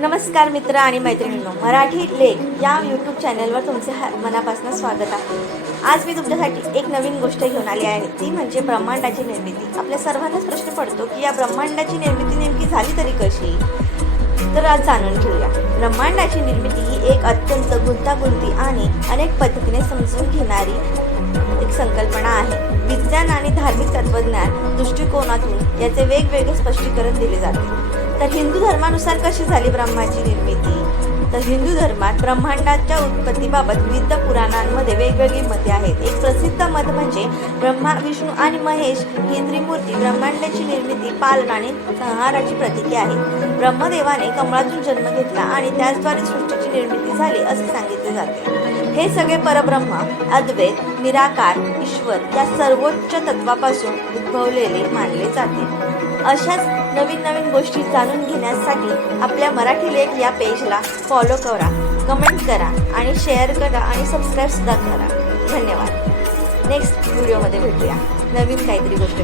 नमस्कार मित्र आणि मैत्रिणींनो, मराठी लेख या यूट्यूब चॅनलवर तुमचे मनापासून स्वागत आहे। आज मी तुमच्यासाठी एक नवीन गोष्ट घेऊन आली आहे, ती म्हणजे ब्रह्मांडाची निर्मिती। आपल्या सर्वांनाच प्रश्न पडतो की या ब्रह्मांडाची निर्मिती नेमकी झाली तरी कशी? तर आज जाणून घेऊया। ब्रह्मांडाची निर्मिती ही एक अत्यंत गुंतागुंती आणि अनेक पद्धतीने समजून घेणारी एक संकल्पना आहे। विज्ञान आणि धार्मिक तत्वज्ञान दृष्टिकोनातून याचे वेगवेगळे स्पष्टीकरण दिले जाते। तर हिंदू धर्मानुसार कशी झाली ब्रह्माची निर्मिती? तर हिंदू धर्मात ब्रह्मांडाच्या उत्पत्तीबाबत विविध पुराणांमध्ये वेगवेगळी मते आहेत। एक प्रसिद्ध मत म्हणजे ब्रह्मा, विष्णू आणि महेश ही त्रिमूर्ती ब्रह्मांडाची निर्मिती, पालन आणि संहाराची प्रतीके आहेत। ब्रह्मदेवाने कमळातून जन्म घेतला आणि त्याचद्वारे सृष्टीची निर्मिती झाली असे सांगितले जाते। हे सगळे परब्रह्म, अद्वैत, निराकार, ईश्वर या सर्वोच्च तत्वापासून उद्भवलेले मानले जाते। अशाच नवीन नवीन गोष्टी जाणून घेण्यासाठी आपल्या मराठी लेख या पेजला फॉलो करा, कमेंट करा आणि शेअर करा आणि सबस्क्राईब सुद्धा करा। धन्यवाद। नेक्स्ट व्हिडिओमध्ये भेटूया नवीन काहीतरी गोष्ट।